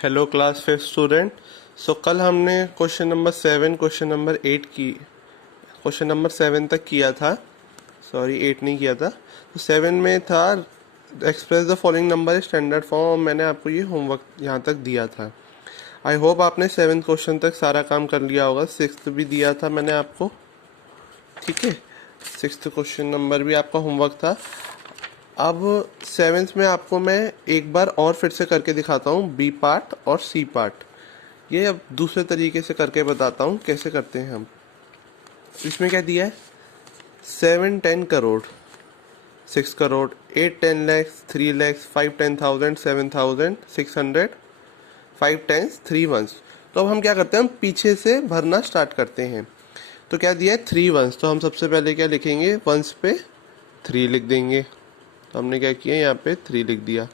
Hello class 5 student. सो कल हमने question number 7 question number 8 की क्वेश्चन नंबर 7 तक किया था। सॉरी 8 नहीं किया था। तो 7 में था express the following number standard form. मैंने आपको ये होमवर्क यहाँ तक दिया था। आई होप आपने 7 क्वेश्चन तक सारा काम कर लिया होगा। 6th भी दिया था मैंने आपको, ठीक है। 6th क्वेश्चन नंबर भी आपका होमवर्क था। अब 7th में आपको मैं एक बार और फिर से करके दिखाता हूँ, बी पार्ट और सी पार्ट। ये अब दूसरे तरीके से करके बताता हूँ कैसे करते हैं हम। इसमें क्या दिया है, 7-10 करोड़, 6 करोड़, 8-10 लैक्स, 3 लैक्स, 5-10,000, 7,600, 5 10s, 3 1s। तो अब हम क्या करते हैं, हम पीछे से भरना स्टार्ट करते हैं। तो क्या दिया है, 3 1s। तो हम सबसे पहले क्या लिखेंगे, 1s पे 3 लिख देंगे। तो हमने क्या किया, यहाँ पे 3 लिख दिया।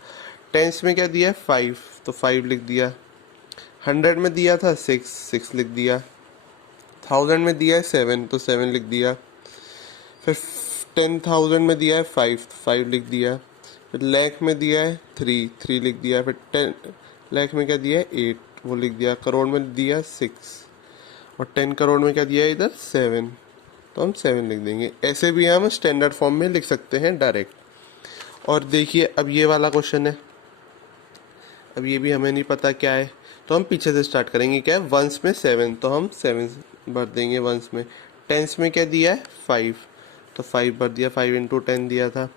टेंस में क्या दिया है, 5, तो 5 लिख दिया। 100 में दिया था 6 लिख दिया। 1000 में दिया है 7, तो 7 लिख दिया। फिर 10,000 में दिया है 5, तो 5 लिख दिया। फिर लाख में दिया है 3 लिख दिया। फिर 10 लाख में क्या दिया है 8, वो लिख दिया। करोड़ में दिया 6, और 10 करोड़ में क्या दिया है इधर 7, तो हम 7 लिख देंगे। ऐसे भी हम स्टैंडर्ड फॉर्म में लिख सकते हैं डायरेक्ट। और देखिए अब ये वाला क्वेश्चन है, अब ये भी हमें नहीं पता क्या है, तो हम पीछे से स्टार्ट करेंगे। क्या है, वंस में 7, तो हम 7 भर देंगे वंस में। टेंस में क्या दिया है 5, तो 5 भर दिया, 5 × 10 दिया था,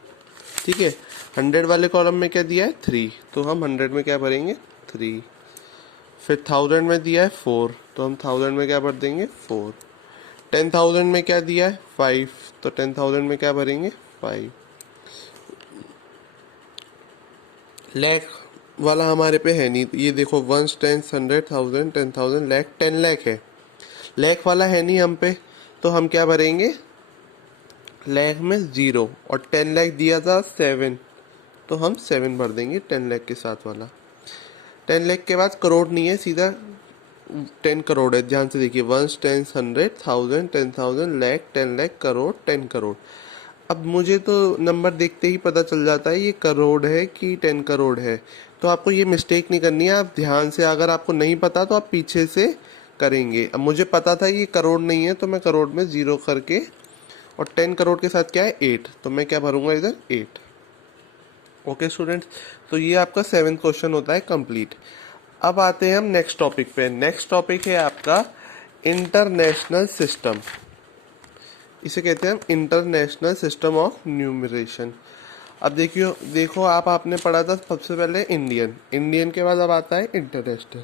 ठीक है। 100 वाले कॉलम में क्या दिया है 3, तो हम 100 में क्या भरेंगे 3। फिर 1000 में दिया है 4, तो हम 1000 में क्या भर देंगे 4। 10,000 में क्या दिया है 5, तो 10,000 में क्या भरेंगे 5। लैख वाला हमारे पे है नहीं, ये देखो 1 10 100 1000 10,000 लैख 10 लैख है। लैख वाला है नहीं हम पे, तो हम क्या भरेंगे, लैख में 0, और 10 लैख दिया था 7, तो हम 7 भर देंगे 10 लैख के साथ वाला। 10 लैख के बाद करोड़ नहीं है, सीधा 10 करोड़ है। ध्यान से देखिए, 1 10 100 1000 10,000 लैख 10 लैख करोड़ 10 करोड़। अब मुझे तो नंबर देखते ही पता चल जाता है ये करोड़ है कि 10 करोड़ है। तो आपको ये मिस्टेक नहीं करनी है, आप ध्यान से, अगर आपको नहीं पता तो आप पीछे से करेंगे। अब मुझे पता था ये करोड़ नहीं है, तो मैं करोड़ में 0 करके, और 10 करोड़ के साथ क्या है 8, तो मैं क्या भरूंगा इधर 8। ओके स्टूडेंट्स, तो ये आपका 7th क्वेश्चन होता है कंप्लीट। अब आते हैं हम नेक्स्ट टॉपिक पे। नेक्स्ट टॉपिक है आपका इंटरनेशनल सिस्टम। इसे कहते हैं हम इंटरनेशनल सिस्टम ऑफ न्यूमरेशन। अब देखो आपने पढ़ा था सबसे पहले इंडियन के बाद अब आता है इंटरनेशनल।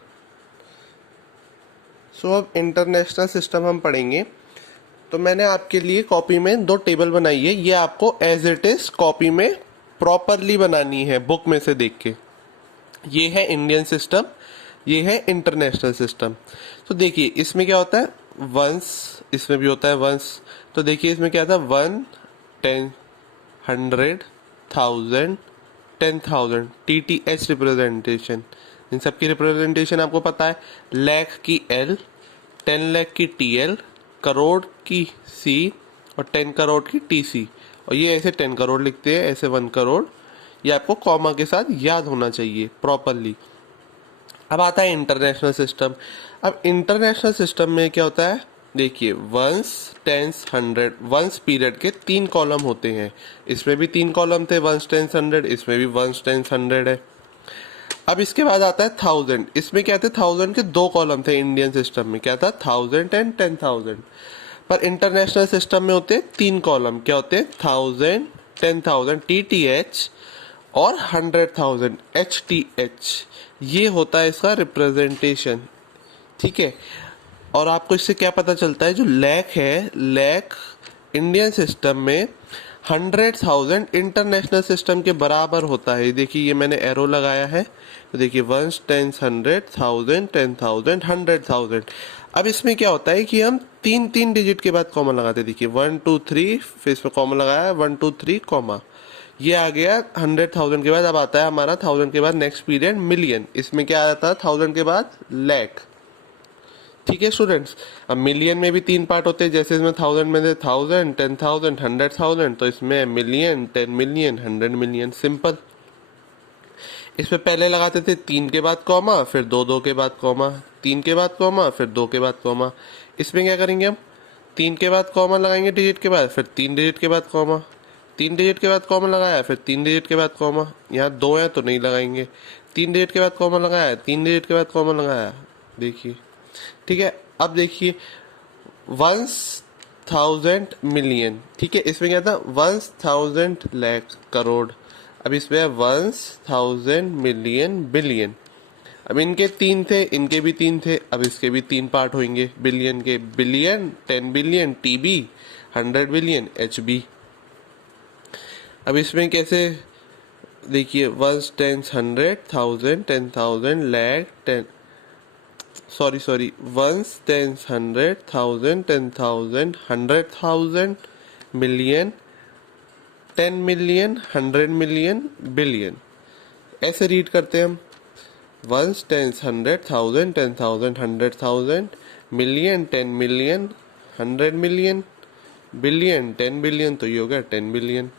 सो अब इंटरनेशनल सिस्टम हम पढ़ेंगे। तो मैंने आपके लिए कॉपी में 2 टेबल बनाई है, ये आपको एज इट इज कॉपी में प्रॉपरली बनानी है बुक में से देख के। ये है इंडियन सिस्टम, ये है इंटरनेशनल सिस्टम। तो देखिए इसमें क्या होता है, वंस, इसमें भी होता है वंस। तो देखिए इसमें क्या था, 1 10 100 1000 10,000 TTH रिप्रेजेंटेशन। इन सब की रिप्रेजेंटेशन आपको पता है। लैख की L, 10 लैख की TL, करोड़ की C, और 10 करोड़ की TC। और ये ऐसे 10 करोड़ लिखते हैं, ऐसे 1 करोड़। ये आपको कॉमा के साथ याद होना चाहिए प्रॉपरली। अब आता है इंटरनेशनल सिस्टम। अब इंटरनेशनल सिस्टम में क्या होता है, देखिए वंस टेंस 100, वंस पीरियड के 3 कॉलम होते हैं। इसमें भी 3 कॉलम थे, वंस टेंस 100, इसमें भी वंस टेंस 100 है। अब इसके बाद आता है 1000। इसमें क्या थे, 1000 के 2 कॉलम थे इंडियन सिस्टम में, क्या था 1000 एंड 10,000। पर इंटरनेशनल सिस्टम में होते हैं 3 कॉलम, क्या होते हैं 1000 10,000 TTH, और 100,000 HTH। ये होता है इसका रिप्रेजेंटेशन, ठीक है। और आपको इससे क्या पता चलता है, जो लैख है, लैख इंडियन सिस्टम में 100,000 इंटरनेशनल सिस्टम के बराबर होता है। देखिए ये मैंने एरो लगाया है, तो देखिए 1 10 100,000 10,000 100,000। अब इसमें क्या होता है कि हम 3 डिजिट के बाद कॉमा लगाते हैं। देखिए 1 2 3, फिर इसमें कॉमा लगाया 1 2 3 कॉमा, ये आ गया 100,000 के बाद। अब आता है हमारा 1000 के बाद नेक्स्ट पीरियड मिलियन। इसमें क्या आता है 1000 के बाद लैख, ठीक है स्टूडेंट्स। अब मिलियन में भी 3 पार्ट होते हैं, जैसे इसमें 1000 में 1000 10,000 100,000, तो इसमें मिलियन 10 मिलियन 100 मिलियन, सिंपल। इसमें पहले लगाते थे 3 के बाद कॉमा, फिर 2 के बाद कॉमा, 3 के बाद कॉमा, फिर 2 के बाद कॉमा। इसमें क्या करेंगे हम, 3 के बाद कॉमा लगाएंगे डिजिट के बाद, फिर 3 डिजिट के बाद कॉमा, 3 डिजिट के बाद कॉमा लगाया, फिर 3 डिजिट के बाद कॉमा। यहाँ 2 है तो नहीं लगाएंगे, 3 डिजिट के बाद कॉमा लगाया, 3 डिजिट के बाद कॉमा लगाया। देखिए, ठीक है। अब देखिए, 1000 मिलियन, ठीक है। इसमें क्या था, 1000 लाख करोड़। अब इसमें 1000 मिलियन बिलियन। अब इनके 3 थे, इनके भी 3 थे, अब इसके भी 3 पार्ट होंगे बिलियन के। Billion, 10 billion TB, 100 billion HB. अब इसमें कैसे, देखिए, 1 10 100 1000 10,000 lakh 10, sorry 1 10 100 1000 10,000 100,000 million 10 million 100 million billion. ऐसे रीड करते हैं हम, 1 10 100 1000 10,000 100,000 million 10 million 100 million billion 10 billion, तो ये हो गया 10 बिलियन।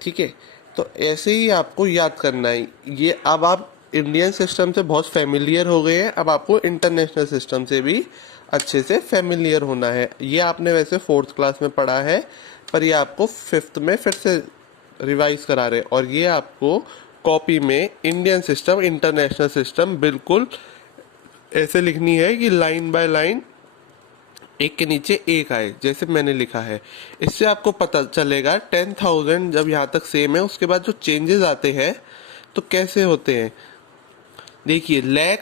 ठीक है, तो ऐसे ही आपको याद करना है ये। अब आप इंडियन सिस्टम से बहुत फेमिलियर हो गए हैं, अब आपको इंटरनेशनल सिस्टम से भी अच्छे से फेमिलियर होना है। ये आपने वैसे 4th क्लास में पढ़ा है, पर ये आपको 5th में फिर से रिवाइज करा रहे हैं। और ये आपको कॉपी में इंडियन सिस्टम, इंटरनेशनल सिस्टम बिल्कुल ऐसे लिखनी है कि लाइन बाय लाइन एक के नीचे एक आए, जैसे मैंने लिखा है। इससे आपको पता चलेगा 10,000 जब यहाँ तक सेम है, उसके बाद जो चेंजेस आते हैं तो कैसे होते हैं। देखिए, लाख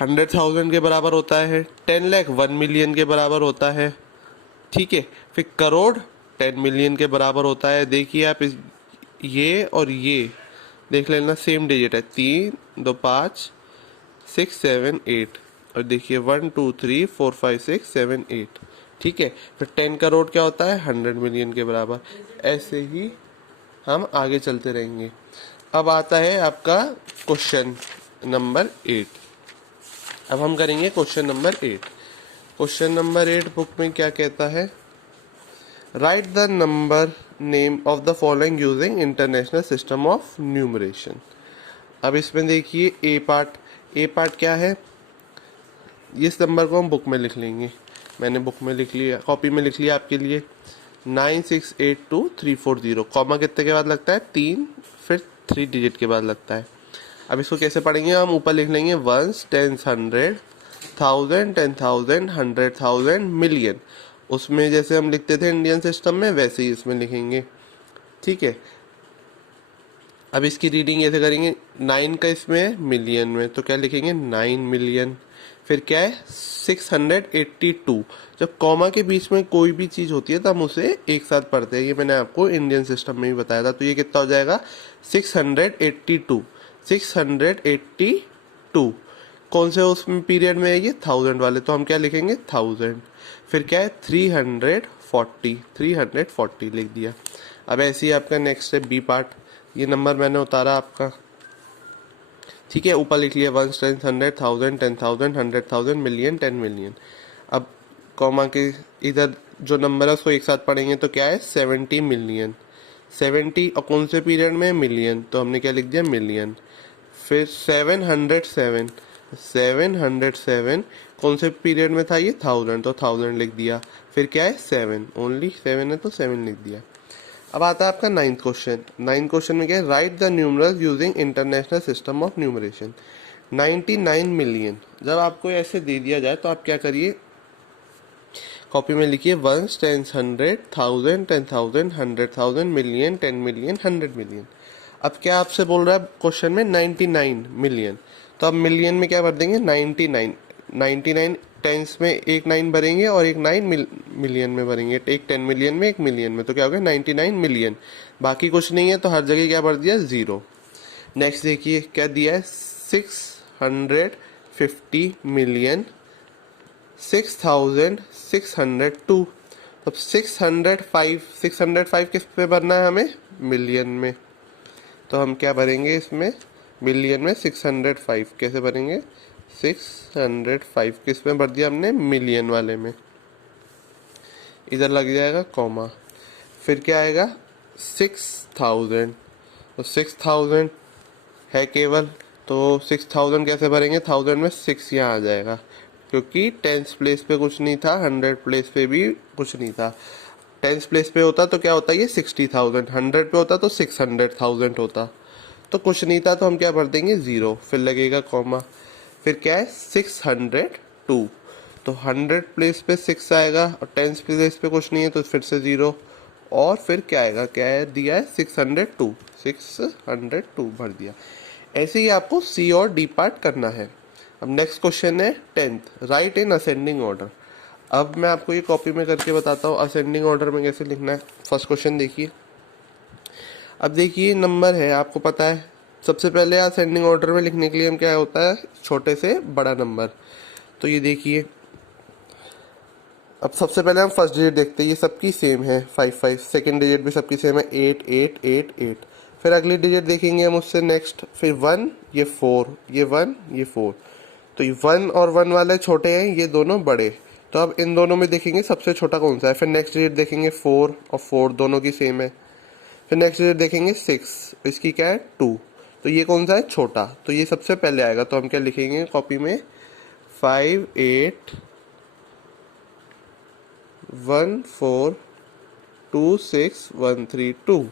100,000 के बराबर होता है, 10 लाख 1 मिलियन के बराबर होता है, ठीक है। फिर करोड़ 10 मिलियन के बराबर होता है। देखिए आप ये और ये देख लेना, सेम डिजिट है, 3 2 5 6 7 8। और देखिए 1 2 3 4 5 6 7 8, ठीक है। फिर 10 करोड़ क्या होता है, 100 मिलियन के बराबर। ऐसे ही हम आगे चलते रहेंगे। अब आता है आपका क्वेश्चन नंबर 8। अब हम करेंगे question number 8। Question number 8 book में क्या कहता है, right the number name of the following using international system of numeration. अब इसमें देखिए ए पार्ट क्या है, इस नंबर को हम बुक में लिख लेंगे। मैंने बुक में लिख लिया, कॉपी में लिख लिया आपके लिए, 9682340। कॉमा कितने के बाद लगता है, 3, फिर 3 डिजिट के बाद लगता है। अब इसको कैसे पढ़ेंगे, हम ऊपर लिख लेंगे 1 10 100 1000 10,000 100,000 मिलियन। उसमें जैसे हम लिखते थे इंडियन सिस्टम में, वैसे ही इसमें लिखेंगे, ठीक है। अब इसकी रीडिंग ऐसे करेंगे, 9 का इसमें मिलियन में, तो क्या लिखेंगे 9 मिलियन। फिर क्या है 682। जब कॉमा के बीच में कोई भी चीज़ होती है तो हम उसे एक साथ पढ़ते हैं, ये मैंने आपको इंडियन सिस्टम में भी बताया था। तो ये कितना हो जाएगा 682। 682 कौन से उसमें पीरियड में है ये, 1000 वाले, तो हम क्या लिखेंगे 1000। फिर क्या है 340 लिख दिया। अब ऐसे ही आपका नेक्स्ट है बी पार्ट। ये नंबर मैंने उतारा आपका, ठीक है। ऊपर लिख लिया 1 10 100 1000 10,000 100,000 मिलियन 10 मिलियन। अब कॉमा के इधर जो नंबर है उसको एक साथ पढ़ेंगे तो क्या है 70 मिलियन। 70 और कौन से पीरियड में, मिलियन, तो हमने क्या लिख दिया मिलियन। फिर 707 कौन से पीरियड में था ये, 1000, तो 1000 लिख दिया। फिर क्या है 7, ओनली 7 है तो 7 लिख दिया। अब आता है आपका 9th क्वेश्चन। 9th क्वेश्चन में क्या है, right the numerals using international system of numeration. 99 million जब आपको ऐसे दे दिया जाए तो आप क्या करिए, कॉपी में लिखिए 1 10 100 1000 10,000 100,000 मिलियन 10 मिलियन 100 मिलियन। अब क्या आपसे बोल रहा है क्वेश्चन में 99 मिलियन, तो अब मिलियन में क्या भर देंगे 99 टेंस में एक 9 भरेंगे और एक 9 मिलियन में भरेंगे, एक 10 मिलियन में एक मिलियन में, तो क्या हो गया 99 मिलियन। बाकी कुछ नहीं है तो हर जगह क्या भर दिया 0। नेक्स्ट देखिए क्या दिया है 650 मिलियन 6,602। तो 605 किस पे भरना है हमें, मिलियन में, तो हम क्या भरेंगे इसमें मिलियन में 605 कैसे भरेंगे, 605 किस में भर दिया हमने, मिलियन वाले में। इधर लग जाएगा कॉमा, फिर क्या आएगा 6000, तो 6000 है केवल, तो 6000 कैसे भरेंगे, 1000 में 6 यहाँ आ जाएगा, क्योंकि टेंस प्लेस पे कुछ नहीं था, 100 प्लेस पे भी कुछ नहीं था। टेंस प्लेस पे होता तो क्या होता, ये 60,000, 100 पे होता तो 600,000 होता, तो कुछ नहीं था तो हम क्या भर देंगे, 0, फिर लगेगा कॉमा, फिर क्या है 602, तो 100 प्लेस पे 6 आएगा और टेंस प्लेस पे कुछ नहीं है तो फिर से 0, और फिर क्या आएगा, क्या है दिया है 602, 602 भर दिया। ऐसे ही आपको सी और डी पार्ट करना है। अब नेक्स्ट क्वेश्चन है 10th, right in ascending order. अब मैं आपको ये कॉपी में करके बताता हूँ असेंडिंग ऑर्डर में कैसे लिखना है। फर्स्ट क्वेश्चन देखिए। अब देखिए नंबर है, आपको पता है सबसे पहले असेंडिंग ऑर्डर में लिखने के लिए हम क्या होता है, छोटे से बड़ा नंबर। तो ये देखिए, अब सबसे पहले हम फर्स्ट डिजिट देखते हैं, ये सबकी सेम है 5 सेकंड डिजिट भी सबकी सेम है 8 8 8 8। फिर अगली डिजिट देखेंगे हम उससे नेक्स्ट, फिर 1, ये 4, ये 1, ये 4, तो ये 1 और 1 वाले छोटे हैं, ये दोनों बड़े। तो अब इन दोनों में देखेंगे सबसे छोटा कौन सा है। फिर नेक्स्ट डिजिट देखेंगे 4 और 4 दोनों की सेम है। फिर नेक्स्ट डिजिट देखेंगे 6, इसकी क्या है 2, तो ये कौन सा है छोटा, तो ये सबसे पहले आएगा। तो हम क्या लिखेंगे कॉपी में, 5 8 1 4 2 6 1 3 2।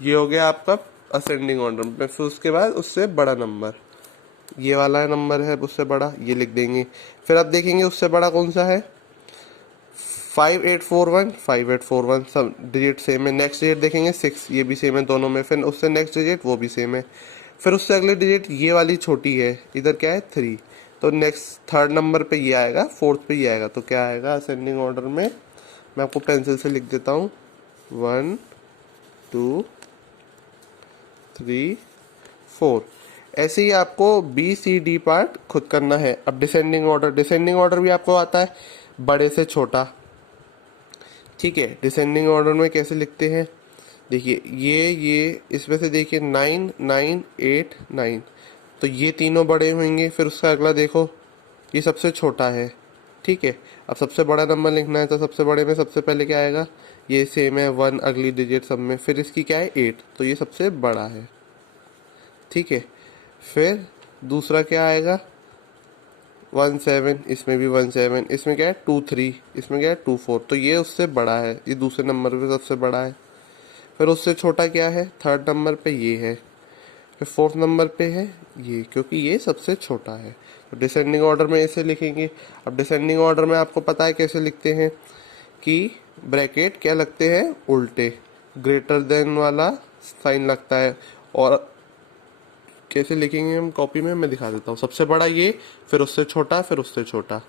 ये हो गया आपका असेंडिंग ऑर्डर में। फिर उसके बाद उससे बड़ा नंबर, ये वाला नंबर है उससे बड़ा, ये लिख देंगे। फिर अब देखेंगे उससे बड़ा कौन सा है, 5841 5841, सब डिजिट सेम है। नेक्स्ट डिजिट देखेंगे 6, ये भी सेम है दोनों में। फिर उससे नेक्स्ट डिजिट वो भी सेम है। फिर उससे अगले डिजिट ये वाली छोटी है, इधर क्या है 3, तो नेक्स्ट थर्ड नंबर पे ये आएगा, फोर्थ पे ये आएगा। तो क्या आएगा असेंडिंग ऑर्डर में, मैं आपको पेंसिल से लिख देता हूँ, 1 2 3 4। ऐसे ही आपको बी सी डी पार्ट खुद करना है। अब डिसेंडिंग ऑर्डर, डिसेंडिंग ऑर्डर भी आपको आता है, बड़े से छोटा, ठीक है। डिसेंडिंग ऑर्डर में कैसे लिखते हैं, देखिए ये इसमें से देखिए 9 9 8 9, तो ये तीनों बड़े होंगे। फिर उसका अगला देखो, ये सबसे छोटा है, ठीक है। अब सबसे बड़ा नंबर लिखना है तो सबसे बड़े में सबसे पहले क्या आएगा, ये सेम है 1 अगली डिजिट सब में। फिर इसकी क्या है 8, तो ये सबसे बड़ा है, ठीक है। फिर दूसरा क्या आएगा 1 7, इसमें भी 1 7, इसमें क्या है 2 3, इसमें क्या है 2 4, तो ये उससे बड़ा है, ये दूसरे नंबर पे सबसे बड़ा है। फिर उससे छोटा क्या है, थर्ड नंबर पे ये है। फिर फोर्थ नंबर पे है ये, क्योंकि ये सबसे छोटा है। तो डिसेंडिंग ऑर्डर में ऐसे लिखेंगे। अब डिसेंडिंग ऑर्डर में आपको पता है कैसे लिखते हैं, कि ब्रैकेट क्या लगते हैं उल्टे, ग्रेटर देन वाला साइन लगता है। और कैसे लिखेंगे हम कॉपी में, मैं दिखा देता हूँ। सबसे बड़ा ये, फिर उससे छोटा, फिर उससे छोटा।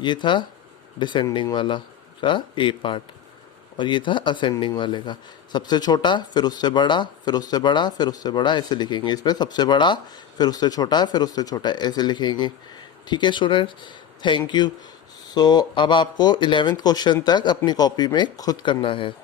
ये था डिसेंडिंग वाला का ए पार्ट, और ये था असेंडिंग वाले का सबसे छोटा, फिर उससे बड़ा, फिर उससे बड़ा, फिर उससे बड़ा, ऐसे लिखेंगे। इसमें सबसे बड़ा, फिर उससे छोटा, फिर उससे छोटा, ऐसे लिखेंगे, ठीक है स्टूडेंट्स। Thank you. सो अब आपको 11th क्वेश्चन तक अपनी कॉपी में खुद करना है।